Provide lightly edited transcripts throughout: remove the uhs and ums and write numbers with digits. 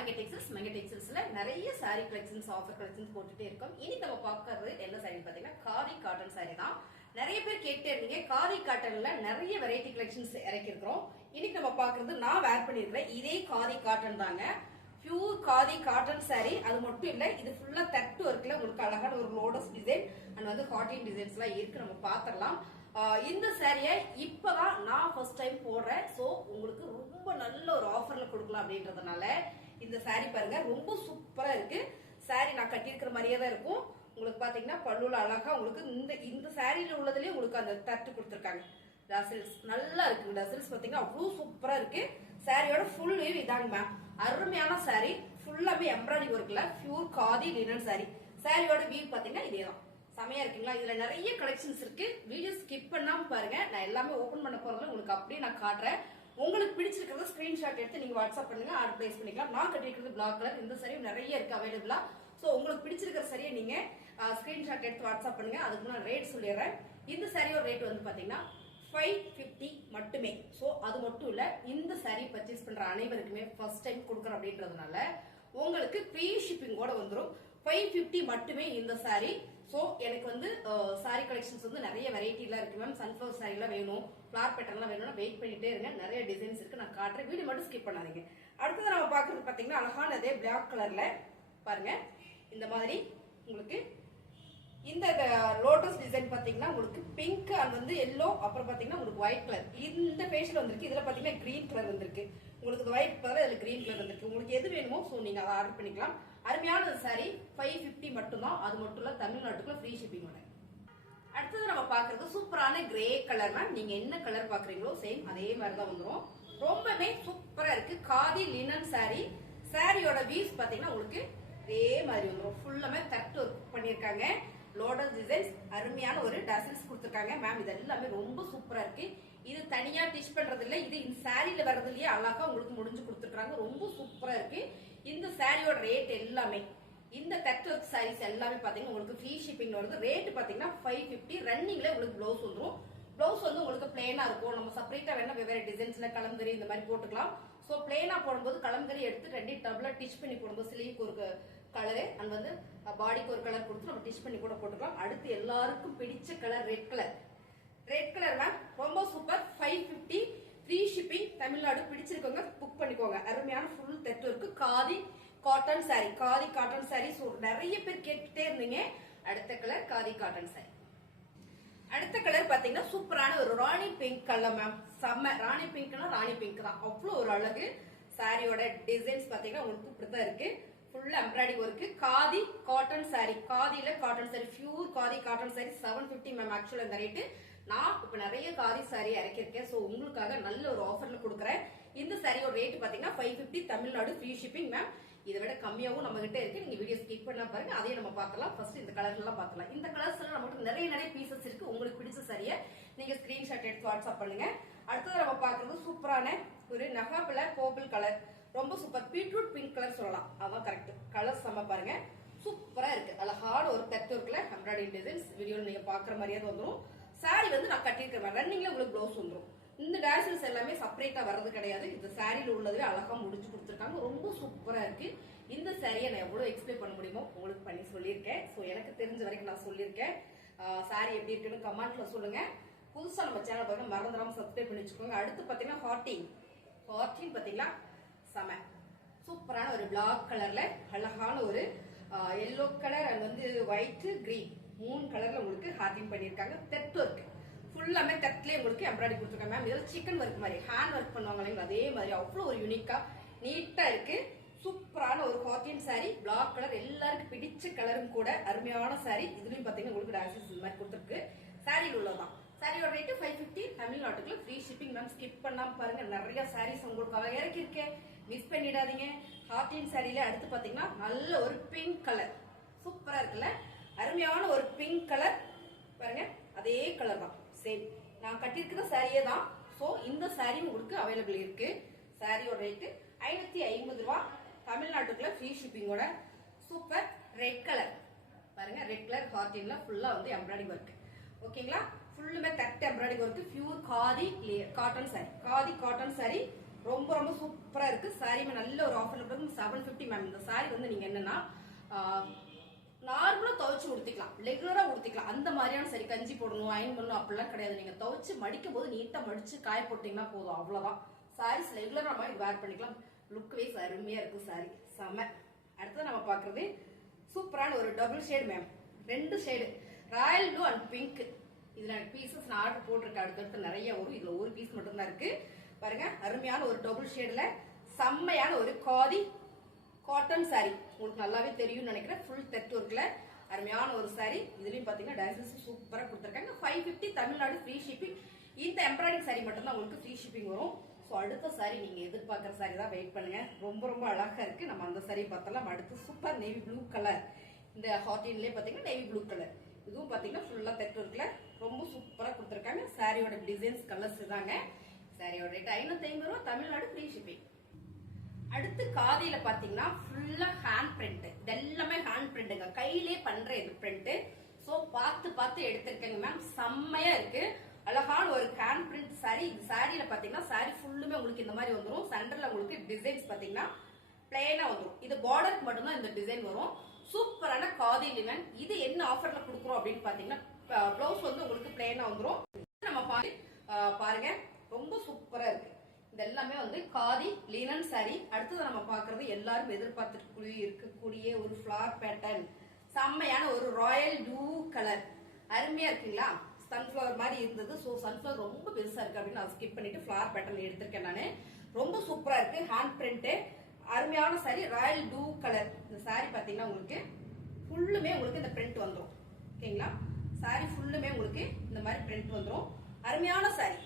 மங்கை டெக்ஸ்டைல்ஸ்ல நிறைய saree collections offer collections போட்டுட்டே இருக்கோம். இன்னைக்கு நம்ம பார்க்கிறது என்ன saree பாத்தீங்கன்னா காதி காட்டன் saree தான். நிறைய பேர் கேட்டே இருந்தீங்க. காதி காட்டன்ல நிறைய வெரைட்டி collections இறக்கி இருக்கோம். இன்னைக்கு நம்ம பார்க்கிறது நான் வேர் பண்ணிருக்கேன் இதே காதி காட்டன் தாங்க. Pure khadi cotton saree. அது மட்டும் இல்ல, இது ஃபுல்லா தட்டு ஒர்க்ல உங்களுக்கு அழகான ஒரு லோட்டஸ் டிசைன் அண்ட் வந்து ஹார்டின் டிசைன்ஸ் எல்லாம் இருக்கு. நம்ம பாத்திரலாம். இந்த சாரியை இப்பதான் நான் ஃபர்ஸ்ட் டைம் போடுறேன். சோ உங்களுக்கு ரொம்ப நல்ல ஒரு ஆஃபர்ல கொடுக்கலாம் அப்படின்றதுனால இந்த சாரி பாருங்க, ரொம்ப சூப்பரா இருக்கு. சாரி நான் கட்டியிருக்கிற மாதிரியே தான் இருக்கும். உங்களுக்கு பாத்தீங்கன்னா பல்லுல அழகா உங்களுக்கு இந்த சாரியில உள்ளதுலயே உங்களுக்கு அந்த தட்டு கொடுத்துருக்காங்க. டசல்ஸ் நல்லா இருக்கு. டசல்ஸ் பாத்தீங்கன்னா அவ்வளவு சூப்பரா இருக்கு. சாரியோட ஃபுல் வியூ இதாங்க மேம். அருமையான சாரி, ஃபுல்லாவே எம்ப்ராய்டரி ஒர்க்ல பியூர் காதி லினன் சாரி. சாரியோட வியூ பாத்தீங்கன்னா இதேதான். செமையா இருக்குங்களா? இதுல நிறைய கலெக்ஷன்ஸ் இருக்கு. வீடியோ ஸ்கிப் பண்ணாம பாருங்க. நான் எல்லாமே ஓபன் பண்ண போறதுல உங்களுக்கு அப்படியே நான் காட்டுறேன். உங்களுக்கு பிடிச்சிருக்கிறத ஸ்கிரீன்ஷாட் எடுத்து நீங்க வாட்ஸ்அப் பண்ணுங்க, ஆர்டர் பிளேஸ் பண்ணிக்கலாம். நான் கட்டிருக்கிறது பிளாக் கலர். இந்த சாரியும் நிறைய இருக்கு அவைலபிளா. சோ உங்களுக்கு பிடிச்சிருக்கிற சரியை நீங்க ஸ்கிரீன்ஷாட் எடுத்து வாட்ஸ்அப் பண்ணுங்க. அதுக்கு முன்னாடி ரேட் சொல்லிடுறேன். இந்த சாரியோட ரேட் வந்து பாத்தீங்கன்னா 550 மட்டுமே. சோ அது மட்டும் இல்ல, இந்த சாரி பர்ச்சேஸ் பண்ற அனைவருக்குமே ஃபர்ஸ்ட் டைம் கொடுக்குறோம் அப்படின்றதுனால உங்களுக்கு ஃப்ரீ ஷிப்பிங்கோட வந்துடும். 550 மட்டுமே இந்த சாரி. சோ எனக்கு வந்து சாரி கலெக்ஷன்ஸ் வந்து நிறைய வெரைட்டில இருக்கு மேம். சன்ஃபிளவர் சாரி எல்லாம் வேணும், ஃபிளார் பேட்டர்ன்லாம் வேணும்னா வெயிட் பண்ணிட்டே இருங்க. நிறைய டிசைன்ஸ் இருக்கு, நான் காட்டுறேன். வீடியோ மட்டும் ஸ்கிப் பண்ணாதீங்க. அடுத்தது நம்ம பாக்குறது பாத்தீங்கன்னா அழகான அதே பிளாக் கலர்ல பாருங்க. இந்த மாதிரி உங்களுக்கு இந்த லோட்டஸ் டிசைன் பாத்தீங்கன்னா உங்களுக்கு பிங்க் அண்ட் வந்து எல்லோ, அப்புறம் பாத்தீங்கன்னா உங்களுக்கு ஒயிட் கலர் இந்த பேஸ்ல வந்திருக்கு. இதுல பாத்தீங்கன்னா கிரீன் கலர் வந்திருக்கு. உங்களுக்கு ஒயிட் கலர், இதுல கிரீன் கலர் வந்திருக்கு. உங்களுக்கு எது வேணுமோ சோ நீங்க அதை ஆர்டர் பண்ணிக்கலாம். அருமையான சாரி 550 மட்டும்தான். அது மட்டும் இல்ல, தமிழ்நாட்டுக்குள்ள ஃப்ரீ ஷிப்பிங். அடுத்தது நம்ம பாக்குறது சூப்பரான கிரே கலர் தான். நீங்க என்ன கலர் பாக்குறீங்களோ சேம் அதே மாதிரி தான் வந்துடும். ரொம்பவே சூப்பரா இருக்கு. Khadi linen sorry. சாரியோட வீஸ் பாத்தீங்கன்னா உங்களுக்கு இதே மாதிரி வந்துடும். ஃபுல்லாமே தட்டு ஒர்க் பண்ணிருக்காங்க. லோட்டஸ் டிசைன்ஸ், அருமையான ஒரு டசல்ஸ் கொடுத்துருக்காங்க மேம். இது எல்லாமே ரொம்ப சூப்பரா இருக்கு. இது தனியா டிஷ் பண்றது இல்ல, இது இந்த சாரியில வர்றதுலயே அழகா உங்களுக்கு முடிஞ்சு கொடுத்துருக்காங்க. ரொம்ப சூப்பரா இருக்கு. இந்த சாரியோட ரேட் எல்லாமே, இந்த கட் ஒர்க் சாரீஸ் எல்லாமே பாத்தீங்கன்னா உங்களுக்கு ஃப்ரீ ஷிப்பிங் வருது. ரேட் பாத்தீங்கன்னா 550. ரன்னிங்ல உங்களுக்கு பிளவுஸ் வந்துடும். பிளவுஸ் வந்து உங்களுக்கு பிளேனா இருக்கும். நம்ம செப்பரேட்டா வேணா வெவ்வேறு டிசைன்ஸ்ல கலம்கரி இந்த மாதிரி போட்டுக்கலாம். சோ பிளேனா போடும்போது கலம்கரி எடுத்து ரெண்டு டபுளா டிஷ் பண்ணி போடும்போது ஸ்லீவ்க்கு ஒரு கலரு அண்ட் வந்து பாடிக்கு ஒரு கலர் கொடுத்து நம்ம டிஷ் பண்ணி கூட போட்டுக்கலாம். அடுத்து எல்லாருக்கும் பிடிச்ச colour red colour. Red colour ma'am ரொம்ப சூப்பர். 550 free shipping. தமிழ்நாடு. பிடிச்சிருக்கவங்க புக் பண்ணிக்கோங்க. அருமையான ஃபுல் தெட்டு இருக்கு. Khadi cotton sari. Khadi cotton sari நிறைய பேர் கேட்டுட்டே இருந்தீங்க. அடுத்த கலர் காதி காட்டன் சாரி. அடுத்த கலர் பாத்தீங்கன்னா சூப்பரான ஒரு ராணி பிங்க் கலர் மேம். செம்ம. ராணி பிங்க்னா ராணி பிங்க் தான். அவ்வளவு ஒரு அழகு. சாரியோட டிசைன்ஸ் பாத்தீங்கன்னா உங்களுக்கு இப்படிதான் இருக்கு. Full embroidery work. Khadi cotton sari. காதியில cotton sari, pure khadi cotton sari 750 ma'am. ஆக்சுவலா இந்த ரேட்டு நான் இப்ப நிறைய காதி சாரி இறக்கிருக்கேன். சோ உங்களுக்காக நல்ல ஒரு ஆஃபர்ல கொடுக்குறேன். இந்த சாரியோட ரேட் பாத்தீங்கன்னா 550. Tamil Nadu free shipping ma'am. இதை விட கம்மியாவும் நம்ம கிட்ட இருக்கு. நீங்க வீடியோ ஸ்கிப் பண்ணா பாருங்க, அதையும் நம்ம பார்க்கலாம். ஃபர்ஸ்ட் இந்த கலர்ஸ் எல்லாம் பார்க்கலாம். இந்த கலர்ஸ் எல்லாம் நமக்கு நிறைய பீசஸ் இருக்கு. உங்களுக்கு பிடிச்ச சாரியை நீங்க ஸ்கிரீன்ஷாட் எடுத்து வாட்ஸ்அப் பண்ணுங்க. அடுத்தது நம்ம பாக்குறது சூப்பரான ஒரு நகாப்பில கோபிள் கலர். ரொம்ப சூப்பர். பீட்ரூட் பிங்க் கலர் சொல்லலாம். அதான் கரெக்ட். கலர் செம்ம பாருங்க. சூப்பரா இருக்கு. அழகான ஒரு தட்டு இருக்குல்ல எம்ப்ராய்டரி டிசைன்ஸ். வீடியோல நீங்க பாக்குற மாதிரியே வந்துடும். சாரி வந்து நான் கட்டியிருக்கிறேன். ரன்னிங்ல உங்களுக்கு பிளவுஸ் வந்துடும். இந்த டேசல்ஸ் எல்லாமே செப்பரேட்டா வர்றது கிடையாது. இந்த சாரியில உள்ளதே அழகா முடிச்சு கொடுத்துருக்காங்க. ரொம்ப சூப்பரா இருக்கு. இந்த சாரியை நான் எவ்வளவு எக்ஸ்பிளைன் பண்ண முடியுமோ உங்களுக்கு பண்ணி சொல்லியிருக்கேன். சோ எனக்கு தெரிஞ்ச வரைக்கும் நான் சொல்லியிருக்கேன். சாரி எப்படி இருக்குன்னு கமெண்ட்ல சொல்லுங்க. புதுசா நம்ம சேனல் பாருங்க, மறந்துடாம சப்ஸ்கிரைப் பண்ணி வச்சுக்கோங்க. அடுத்து பாத்தீங்கன்னா ஹார்டின் பாத்தீங்களா செம சூப்பரான ஒரு பிளாக் கலர்ல அழகான ஒரு எல்லோ கலர் அண்ட் வந்து ஒயிட் கிரீன் 3 கலர்ல உங்களுக்கு ஹார்டின் பண்ணிருக்காங்க. தெட் ஒர்க் ஃபுல்லாமே தட்லயே உங்களுக்கு எம்ப்ராய்டரி கொடுத்துருக்காங்க மேம். இதுல சிக்கன் ஒர்க் மாதிரி ஹேண்ட் ஒர்க் பண்ணுவாங்க இல்லைங்களா, அதே மாதிரி அவ்வளவு ஒரு யூனிக்கா நீட்டா இருக்கு. சூப்பரான ஒரு காட்டன் சாரி. பிளாக் கலர் எல்லாருக்கும் பிடிச்ச கலரும் கூட. அருமையான சாரி. இதுலயும் பாத்தீங்கன்னா உங்களுக்கு டான்சஸ் இந்த மாதிரி கொடுத்துருக்கு. சாரியில் உள்ளதான். சாரியோட ரேட் 550. தமிழ்நாட்டுக்குள்ள ஃப்ரீ ஷிப்பிங் மேம். ஸ்கிப் பண்ணாம பாருங்க, நிறைய சாரீஸ் உங்களுக்காக இறக்கி இருக்கேன். மிஸ் பண்ணிடாதீங்க. ஹார்டின் சாரியில அடுத்து பாத்தீங்கன்னா நல்ல ஒரு பிங்க் கலர். சூப்பரா இருக்குல்ல, அருமையான ஒரு பிங்க் கலர் பாருங்க. அதே கலர் தான் சேம். நான் கட்டியிருக்கிற சாரியே தான். சோ இந்த சாரி உங்களுக்கு அவைலபிள் இருக்கு. சாரியோட ரேட் 550 ரூபாய். தமிழ்நாட்டுக்குள்ள ஃப்ரீ ஷிப்பிங்கோட. சூப்பர் ரெட் கலர் பாருங்க. ரெட் கலர் ஹார்டின்ல ஃபுல்லா வந்து எம்ப்ராய்டரி ஒர்க். ஓகேங்களா? ஃபுல்லுமே தட்டு embroidery work. Pure khadi cotton sari. Khadi cotton sorry ரொம்ப ரொம்ப சூப்பரா இருக்கு. சாரியுமே நல்ல ஒரு ஆஃபர்ல இருக்கு. 750 மேம். இந்த சாரி வந்து நீங்க என்னன்னா நார்மலா துவைச்சு உடுத்திக்கலாம், ரெகுலரா உடுத்திக்கலாம். அந்த மாதிரியான சரி கஞ்சி போடணும், அயன் பண்ணணும் அப்படிலாம் கிடையாது. நீங்க துவைச்சு மடிக்கும் போது நீட்டா மடிச்சு காய போட்டீங்கன்னா போதும், அவ்வளவுதான். சாரீஸ் ரெகுலரா நம்ம வேர் பண்ணிக்கலாம். லுக் வைஸ் அருமையா இருக்கும் சாரி, செம. அடுத்து நம்ம பாக்குறது சூப்பரான ஒரு double shade ma'am. 2 shade, Royal blue and pink. இதுல பீசஸ் நான் ஆர்டர் போட்டிருக்கேன், அடுத்தடுத்து நிறைய வரும். இதுல ஒரு பீஸ் மட்டும் தான் இருக்கு பாருங்க. அருமையான ஒரு டபுள் ஷேட்ல செம்மையான ஒரு காதி காட்டன் சாரி. உங்களுக்கு நல்லாவே தெரியும்னு நினைக்கிறேன். ஃபுல் தெட் ஒர்க்ல அருமையான ஒரு சாரி. இதுலயும் பாத்தீங்கன்னா டைசன்ஸ் சூப்பரா கொடுத்துருக்காங்க. 550 தமிழ்நாடு ஃப்ரீ ஷிப்பிங். இந்த எம்ப்ராய்டிங் சாரி மட்டும் தான் உங்களுக்கு ஃப்ரீ ஷிப்பிங் வரும். ஸோ அடுத்த சாரி நீங்க எதிர்பார்க்குற சாரி தான், வெயிட் பண்ணுங்க. ரொம்ப ரொம்ப அழகா இருக்கு. நம்ம அந்த சாரி பார்த்தலாம். அடுத்து சூப்பர் நேவி ப்ளூ கலர். இந்த ஹாட்டின்லேயே பாத்தீங்கன்னா நேவி ப்ளூ கலர். இதுவும் பாத்தீங்கன்னா ஃபுல்லா தெட் ஒர்க்ல ரொம்ப சூப்பரா கொடுத்துருக்காங்க. சாரியோட டிசைன்ஸ் கலர்ஸ் தாங்க. சாரியோட ரேட் 550 ரூபா, தமிழ்நாடு ஃப்ரீ ஷிப்பிங். அடுத்து காதியில பாத்தீங்கன்னா ஃபுல்லா ஹேண்ட் பிரிண்ட். இது எல்லாமே ஹேண்ட் பிரிண்ட்ங்க, கையிலே பண்ற இது பிரிண்ட். சோ பார்த்து பார்த்து எடுத்திருக்கேங்க மேம். செம்மையா இருக்கு. அழகான ஒரு ஹேண்ட் பிரிண்ட் சாரி. இந்த சாரியில பாத்தீங்கன்னா சாரி ஃபுல்லுமே உங்களுக்கு இந்த மாதிரி வந்துடும். சென்டர்ல உங்களுக்கு டிசைன்ஸ் பாத்தீங்கன்னா பிளெயினா வந்துடும். இது பார்டருக்கு மட்டும்தான் இந்த டிசைன் வரும். சூப்பரான காதி லினன். இது என்ன ஆஃபர்ல கொடுக்குறோம் அப்படின்னு பாத்தீங்கன்னா பிளவுஸ் வந்து உங்களுக்கு பிளெயினா வந்துடும். நம்ம பாருங்க, ரொம்ப சூப்பரா இருக்கு. இது எல்லாமே வந்து காதி லினன் சாரி. அடுத்தது நம்ம பாக்குறது எல்லாரும் எதிர்பார்த்து இருக்கக்கூடிய ஒரு ஃபிளார் பேட்டர்ன். செம்மையான ஒரு ராயல் ப்ளூ கலர். அருமையா இருக்குங்களா? சன்ஃபிளவர் மாதிரி இருந்தது. ஸோ சன்ஃபிளவர் ரொம்ப பெருசா இருக்கு அப்படின்னு நான் ஸ்கிப் பண்ணிட்டு ஃபிளார் பேட்டர்ன் எடுத்திருக்கேன் நானு. ரொம்ப சூப்பரா இருக்கு. ஹேண்ட் பிரிண்ட் அருமையான சாரி. Royal blue colour. இந்த சாரி பாத்தீங்கன்னா உங்களுக்கு ஃபுல்லுமே உங்களுக்கு இந்த பிரிண்ட் வந்துடும். ஓகேங்களா? சாரி ஃபுல்லுமே உங்களுக்கு இந்த மாதிரி பிரிண்ட் வந்துடும். அருமையான சாரி,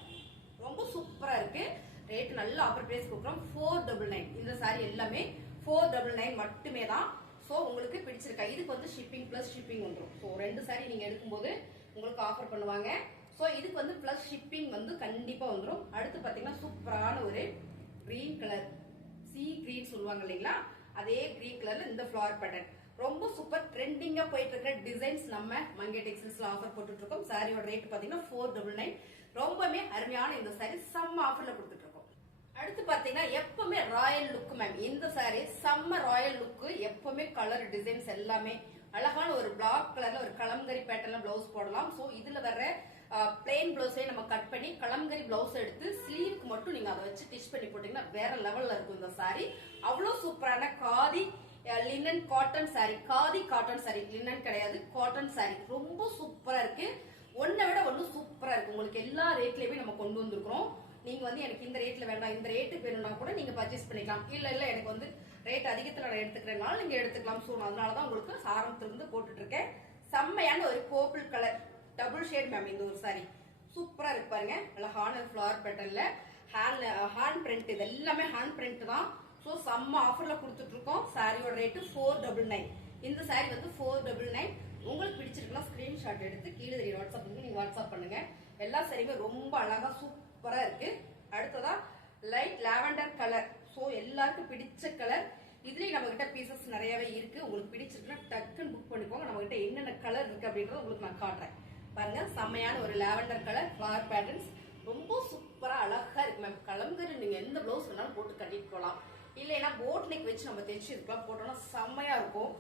ரொம்ப சூப்பரா இருக்கு. ரேட் நல்ல ஆஃபர் பிரைஸ் கொடுக்குறோம். 499. இந்த சாரி எல்லாமே 499 மட்டுமே தான். ஸோ உங்களுக்கு பிடிச்சிருக்கா? இதுக்கு வந்து ஷிப்பிங் பிளஸ் ஷிப்பிங் வந்துடும். ஸோ 2 சாரி நீங்க எடுக்கும்போது உங்களுக்கு ஆஃபர் பண்ணுவாங்க. ஸோ இதுக்கு வந்து பிளஸ் ஷிப்பிங் வந்து கண்டிப்பா வந்துடும். அடுத்து பாத்தீங்கன்னா சூப்பரான ஒரு கிரீன் கலர், சீ கிரீன் சொல்லுவாங்க இல்லைங்களா? அதே கிரீன் கலர்ல இந்த ஃபிளவர் பேட்டர்ன் ரொம்ப சூப்பர் ட்ரெண்டிங்கா போயிட்டு இருக்கிற டிசைன்ஸ் நம்ம மங்கை டெக்ஸ்டைல்ஸ்ல ஆஃபர் போட்டுட்டு இருக்கோம். சாரியோட ரேட் பாத்தீங்கன்னா 499. ரொம்பவே அருமையான இந்த சாரி செம்ம ஆஃபர்ல கொடுத்துட்டு இருக்கோம். அடுத்து பாத்தீங்கன்னா எப்பவுமே ராயல் லுக் மேம். இந்த சாரி செம்ம ராயல் லுக். எப்பவுமே கலர் டிசைன்ஸ் எல்லாமே அழகான ஒரு பிளாக் கலர்ல ஒரு கலம்கரி பேட்டர்ல பிளவுஸ் போடலாம். சோ இதுல வர்ற பிளெயின் பிளவுஸே நம்ம கட் பண்ணி கலம்கரி பிளவுஸ் எடுத்து ஸ்லீவ்க்கு மட்டும் நீங்க அதை வச்சு டிச் பண்ணி போட்டீங்கன்னா வேற லெவல்ல இருக்கும் இந்த சாரி. அவ்வளவு சூப்பரான khadi linen cotton sari. Khadi cotton sorry, linen கிடையாது, காட்டன் சாரி. ரொம்ப சூப்பரா இருக்கு. ஒன்னை விட ஒன்னு சூப்பரா இருக்கு. உங்களுக்கு எல்லா ரேட்லயுமே நம்ம கொண்டு வந்திருக்கிறோம். நீங்க வந்து எனக்கு இந்த ரேட்ல வேண்டாம், இந்த ரேட்டுக்கு வேணும்னா கூட நீங்க பர்ச்சேஸ் பண்ணிக்கலாம். இல்ல எனக்கு வந்து ரேட் அதிகத்துல நான் எடுத்துக்கிறேனால நீங்க எடுத்துக்கலாம். ஸோ அதனாலதான் உங்களுக்கு ஆரம்பத்துல இருந்து போட்டுட்டு இருக்கேன். செம்மையான ஒரு purple colour double shade ma'am. இந்த ஒரு சாரி சூப்பரா இருக்கு பாருங்க. அழகான ஃபிளவர் பேட்டர்ன்ல ஹேண்ட் பிரிண்ட். இது எல்லாமே ஹேண்ட் பிரிண்ட் தான். ஸோ செம்ம ஆஃபர்ல கொடுத்துட்டு இருக்கோம். சாரியோட ரேட்டு 499. இந்த சாரி வந்து 499. உங்களுக்கு பிடிச்சிருக்குன்னா ஸ்கிரீன்ஷாட் எடுத்து கீழே தெரியும் வாட்ஸ்அப் நீங்க வாட்ஸ்அப் பண்ணுங்க. எல்லா சாரியுமே ரொம்ப அழகா சூப்பரா இருக்கு. அடுத்ததா லைட் லாவெண்டர் கலர். சோ எல்லாருக்கும் பிடிச்ச கலர். இதுலயும் நம்ம கிட்ட பீசஸ் நிறையவே இருக்கு. உங்களுக்கு பிடிச்சிருக்குன்னா டக்குன்னு புக் பண்ணிக்கோங்க. நம்ம கிட்ட என்னென்ன கலர் இருக்கு அப்படின்றத உங்களுக்கு நான் காட்டுறேன். பாருங்க, செம்மையான ஒரு லாவெண்டர் கலர் ஃபிளவர் பேட்டர்ன்ஸ். ரொம்ப சூப்பரா அழகா இருக்கு மேம். கலம்கரி நீங்க எந்த பிளவுஸ் வேணாலும் போட்டு கட்டிட்டு போகலாம். இல்லைன்னா போட் நெக் வச்சு நம்ம தைச்சு இருக்கலாம், போட்டோம்னா செம்மையா இருக்கும்.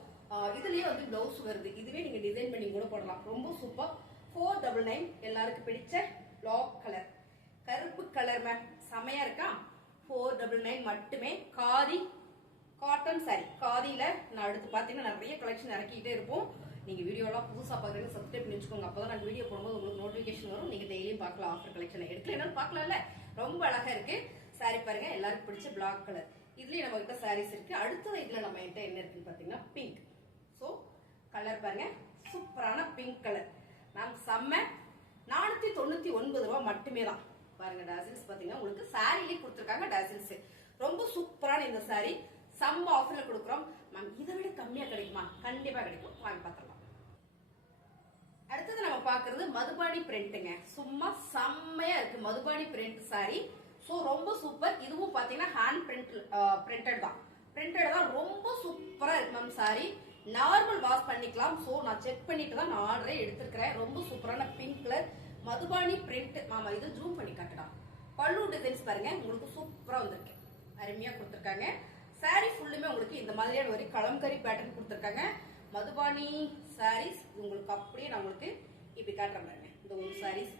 இதுலயே வந்து பிளவுஸ் வருது. இதுவே நீங்க டிசைன் பண்ணி கூட போடலாம். ரொம்ப சூப்பர். 499. எல்லாருக்கும் பிடிச்ச பிளாக் கலர், கருப்பு கலர் மேம். செமையா இருக்கா? 499 மட்டுமே. Khadi cotton sari. காதியில நான் அடுத்து பாத்தீங்கன்னா நிறைய கலெக்ஷன் இறக்கிட்டே இருப்போம். நீங்க வீடியோ எல்லாம் புதுசா பாக்குறீங்க, சப்ஸ்கிரைப் பண்ணி வச்சுக்கோங்க. அப்பதான் நான் வீடியோ போடும்போது உங்களுக்கு நோட்டிபிகேஷன் வரும். நீங்க டெய்லியும் பார்க்கலாம். ஆஃபர் கலெக்ஷன் எடுக்கல என்னாலும் பார்க்கலாம்ல. ரொம்ப அழகா இருக்கு சாரி. பாருங்க, எல்லாருக்கும் பிடிச்ச பிளாக் கலர். இதுலயும் நம்ம கிட்ட சாரீஸ் இருக்கு. அடுத்தது இதுல நம்ம கிட்ட என்ன இருக்குன்னு பாத்தீங்கன்னா பிங்க். சோ கலர் பாருங்க, சூப்பரான பிங்க் கலர் மேம். செம்ம. 499 ரூபாய் மட்டுமே தான். பாருங்க, டாசில்ஸ் பாத்தீங்கன்னா உங்களுக்கு சாரிலே கொடுத்துருக்காங்க. டாசில்ஸ் ரொம்ப சூப்பரான இந்த சாரி செம்ம ஆஃபர்ல கொடுக்குறோம் மேம். இதை விட கம்மியா கிடைக்குமா? கண்டிப்பா கிடைக்கும். வாங்கி பார்த்துடலாம். அடுத்தது நம்ம பாக்குறது மதுபானி பிரிண்ட்ங்க. சும்மா செம்மையா இருக்கு மதுபானி பிரிண்ட் சாரி. சோ ரொம்ப சூப்பர். இதுவும் பாத்தீங்கன்னா ஹேண்ட் பிரிண்டட் தான். பிரிண்டட் தான். ரொம்ப சூப்பரா இருக்கு மேம் சாரி. நார்மல் வாஷ் பண்ணிக்கலாம். சோ நான் செக் பண்ணிட்டு தான் நான் ஆர்டரே எடுத்திருக்கிறேன். ரொம்ப சூப்பரான பிங்க் கலர் மதுபானி பிரிண்ட். மாமா இது ஜூம் பண்ணி காட்டுடா. பல்லு டிசைன்ஸ் பாருங்க உங்களுக்கு சூப்பரா வந்திருக்கு, அருமையா கொடுத்துருக்காங்க. சாரி ஃபுல்லுமே உங்களுக்கு இந்த மாதிரியான ஒரு கலம்கரி பேட்டர்ன் கொடுத்துருக்காங்க. மதுபானி சாரீஸ் உங்களுக்கு அப்படியே நான் உங்களுக்கு இப்படி காட்டுறேன் பாருங்க. இந்த ஒரு சாரீஸ்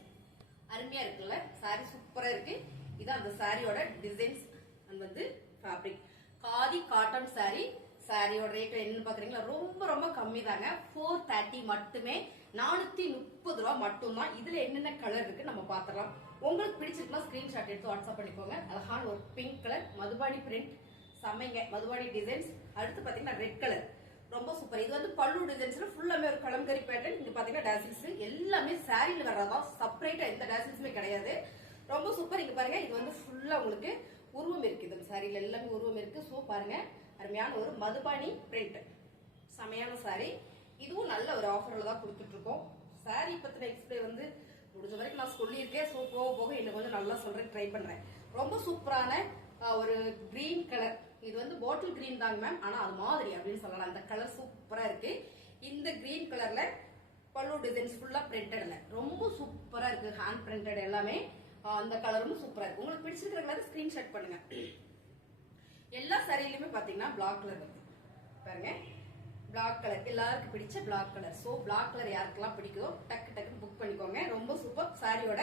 அருமையா இருக்குல்ல, சாரி சூப்பரா இருக்கு. இதான் அந்த சாரியோட டிசைன்ஸ் அண்ட் வந்து ஃபேப்ரிக். Khadi cotton sorry. சாரியோட ரேட் என்னன்னு பாக்குறீங்களா, ரொம்ப ரொம்ப கம்மி தாங்க. 430 மட்டுமே, 430 ரூபா மட்டும்தான். இதுல என்னென்ன கலர் இருக்கு நம்ம பாத்திரலாம். உங்களுக்கு பிடிச்சிருக்குன்னா ஸ்கிரீன்ஷாட் எடுத்து வாட்ஸ்அப் பண்ணிக்கோங்க. அழகான ஒரு பிங்க் கலர் மதுபானி பிரிண்ட், சமைங்க மதுபானி டிசைன்ஸ். அடுத்து பாத்தீங்கன்னா ரெட் கலர் ரொம்ப சூப்பர். இது வந்து பல்லு டிசைன்ஸ்ல ஃபுல்லாமே ஒரு கலம்கரி பேட்டர்ன். இங்க பாத்தீங்கன்னா டாசில்ஸ் எல்லாமே சாரியில வர்றதா, செப்பரேட்டா எந்த டாசில்ஸுமே கிடையாது. ரொம்ப சூப்பர். இங்க பாருங்க, இது வந்து ஃபுல்லா உங்களுக்கு உருவம் இருக்கு. இந்த சாரியில எல்லாமே உருவம் இருக்கு. சோ பாருங்க, அருமையான ஒரு மதுபானி பிரிண்ட், செமையான சாரி. இதுவும் நல்ல ஒரு ஆஃபர்ல தான் கொடுத்துட்டு இருக்கோம். சாரி பத்தின எக்ஸ்பிளே வந்து முடிஞ்ச வரைக்கும் நான் சொல்லியிருக்கேன். ஸோ போக போக இன்னும் கொஞ்சம் நல்லா சொல்றேன், ட்ரை பண்றேன். ரொம்ப சூப்பரான ஒரு கிரீன் கலர். இது வந்து பாட்டில் கிரீன் தாங்க மேம், ஆனா அது மாதிரி அப்படின்னு சொல்லலாம். அந்த கலர் சூப்பரா இருக்கு. இந்த கிரீன் கலர்ல பல்லு டிசைன்ஸ் ஃபுல்லா பிரிண்டட்ல ரொம்ப சூப்பரா இருக்கு. ஹேண்ட் பிரிண்டட் எல்லாமே. அந்த கலரும் சூப்பரா இருக்கு. உங்களுக்கு பிடிச்சிருக்கிற கலர் ஸ்கிரீன்ஷாட் பண்ணுங்க. எல்லா சாரியிலுமே பாத்தீங்கன்னா பிளாக் கலர் வருது பாருங்க. பிளாக் கலர் எல்லாருக்கும் பிடிச்ச black colour. So black colour யாருக்கெல்லாம் பிடிக்குதோ டக்கு டக்குன்னு புக் பண்ணிக்கோங்க. ரொம்ப சூப்பர். சாரியோட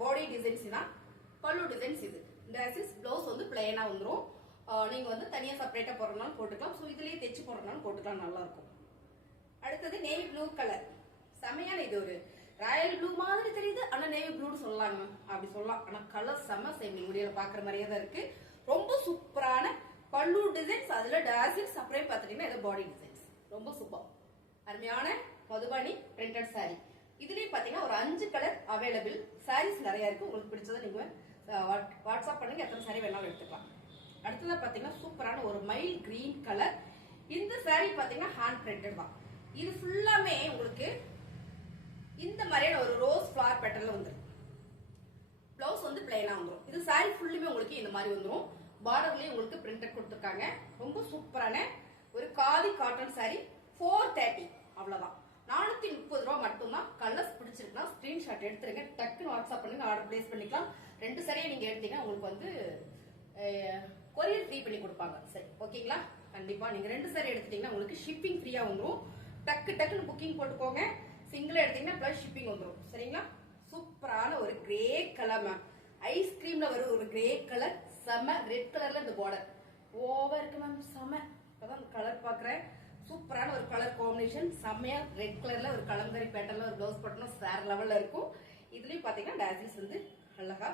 பாடி டிசைன்ஸ் தான், பல்லு டிசைன்ஸ் இது. டிரஸஸ் பிளவுஸ் வந்து பிளைனா வந்துரும். நீங்க வந்து தனியா செப்பரேட்டா போடுறதுனாலும் போட்டுக்கலாம். சோ இதுலயே தைச்சு போடுறதுனாலும் போட்டுக்கலாம், நல்லா இருக்கும். அடுத்தது நேவி ப்ளூ கலர், செமையான. இது ஒரு ராயல் ப்ளூ மாதிரி தெரியுது, ஆனா நேவி ப்ளூன்னு சொல்லலாங்க அப்படி சொல்லலாம். ஆனா கலர் செம சேம், நீங்க வீடியோல பாக்குற மாதிரியே தான் இருக்கு. ரொம்ப சூப்பரான பல்லு டிசைன்ஸ், அதுல டாசில்ஸ் அப்புறம் பாத்துட்டீங்கன்னா இது பாடி டிசைன்ஸ். ரொம்ப சூப்பர், அருமையான மதுபானி பிரிண்டட் சாரி. இதுலயும் பாத்தீங்கன்னா ஒரு 5 கலர் அவைலபிள். சாரீஸ் நிறைய இருக்கு. உங்களுக்கு பிடிச்சதை நீங்க வாட்ஸ்அப் பண்ணுங்க, எத்தனை சாரி வேணாலும் எடுத்துக்கலாம். அடுத்ததா பாத்தீங்கன்னா சூப்பரான ஒரு மைல் கிரீன் கலர். இந்த சாரி பாத்தீங்கன்னா ஹேண்ட் பிரிண்டட் தான். இது ஃபுல்லாமே உங்களுக்கு இந்த மாதிரியான ஒரு ரோஸ் ஃபிளவர் பேட்டர்ல வந்துடும். பிளவுஸ் வந்து பிளைனா வந்துடும். இது சாரி ஃபுல்லுமே உங்களுக்கு இந்த மாதிரி வந்துடும். பார்டர்லயே உங்களுக்கு பிரிண்டட் கொடுத்துருக்காங்க. ரொம்ப சூப்பரான ஒரு காதி காட்டன் சாரி. 430 அவ்வளவுதான். 430 ரூபா மட்டும்தான். கலர்ஸ் பிடிச்சிருக்குன்னா ஸ்கிரீன்ஷாட் எடுத்துருங்க, டக்குன்னு வாட்ஸ்அப் பண்ணுங்க, ஆர்டர் பிளேஸ் பண்ணிக்கலாம். 2 சாரியை நீங்க எடுத்தீங்கன்னா உங்களுக்கு வந்து கொரியர் ஃப்ரீ பண்ணி கொடுப்பாங்க. சரி ஓகேங்களா? கண்டிப்பா நீங்க 2 சாரி எடுத்துட்டீங்கன்னா உங்களுக்கு ஷிப்பிங் ஃப்ரீயா வந்துடும். டக்குன்னு புக்கிங் போட்டுக்கோங்க. சிங்கிள் எடுத்தீங்கன்னா பிளஸ் ஷிப்பிங் வந்துடும். சரிங்களா? சூப்பரான ஒரு கிரே கலர் மேம், ஐஸ்கிரீம்ல வரும் ஒரு கிரே கலர். செம ரெட் கலர்ல இந்த பார்டர் ஓவர் இருக்கு மேம், செம. இப்பதான் கலர் பாக்குறேன். சூப்பரான ஒரு கலர் காம்பினேஷன், செம்மையா ரெட் கலர்ல ஒரு கலங்கரி பேட்டர்ல ஒரு பிளவுஸ் போட்டோம்னா வேற லெவல்ல இருக்கும். இதுலயும் பாத்தீங்கன்னா டாசில்ஸ் வந்து அழகா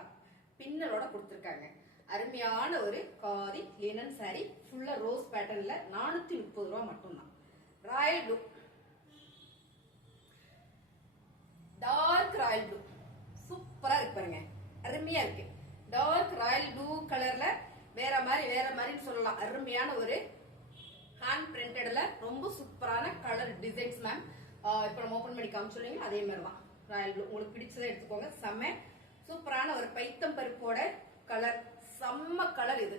பின்னலோட கொடுத்துருக்காங்க. அருமையான ஒரு காதி லினன் சாரி, ஃபுல்லா ரோஸ் பேட்டர்ன்ல 430 ரூபா மட்டும்தான். Royal blue, dark royal blue சூப்பரா இருக்கு பாருங்க, அருமையா இருக்கு. டார்க் ராயல் ப்ளூ கலர்ல வேற மாதிரின்னு சொல்லலாம். அருமையான ஒரு ஹேண்ட் பிரிண்டட்ல ரொம்ப சூப்பரான கலர் டிசைன்ஸ் மேம். இப்போ நம்ம ஓபன் பண்ணி காமிச்சோம், அதே மாதிரி தான் ராயல் ப்ளூ. உங்களுக்கு பிடிச்சதை எடுத்துக்கோங்க. செம்ம சூப்பரான ஒரு பைத்தம் பருப்போட கலர், செம்ம கலர். இது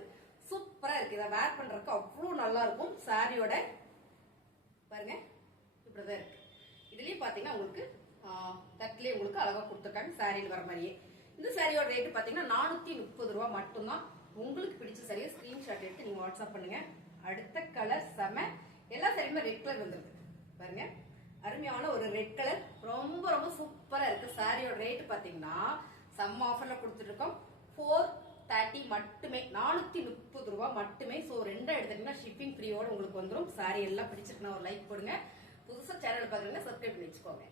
சூப்பரா இருக்கு. இதை வேர் பண்றதுக்கு அவ்வளவு நல்லா இருக்கும். சாரியோட பாருங்க இப்படிதான் இருக்கு. இதுலயும் பாத்தீங்கன்னா உங்களுக்கு தட்லயே உங்களுக்கு அழகா கொடுத்துருக்காங்க, சாரியில் வர மாதிரியே. இந்த சாரியோட ரேட் பாத்தீங்கன்னா 430 ரூபா மட்டும்தான். உங்களுக்கு பிடிச்ச சாரியை ஸ்கிரீன்ஷாட் எடுத்து நீங்க வாட்ஸ்அப் பண்ணுங்க. அடுத்த கலர் செம. எல்லா சாரியுமே ரெட் கலர் வந்துருக்கு பாருங்க. அருமையான ஒரு ரெட் கலர், ரொம்ப ரொம்ப சூப்பரா இருக்கு. சாரியோட ரேட் பாத்தீங்கன்னா செம்ம ஆஃபர்ல கொடுத்துட்டு இருக்கோம். 430 மட்டுமே, 430 ரூபா மட்டுமே. சோ 2 எடுத்தீங்கன்னா ஷிப்பிங் ஃப்ரீயோட உங்களுக்கு வந்துடும். சாரி எல்லாம் பிடிச்சிருக்குன்னா ஒரு லைக் போடுங்க. புதுசா சேனல் பாக்குறீங்கன்னா சப்ஸ்கிரைப் பண்ணி வச்சுக்கோங்க.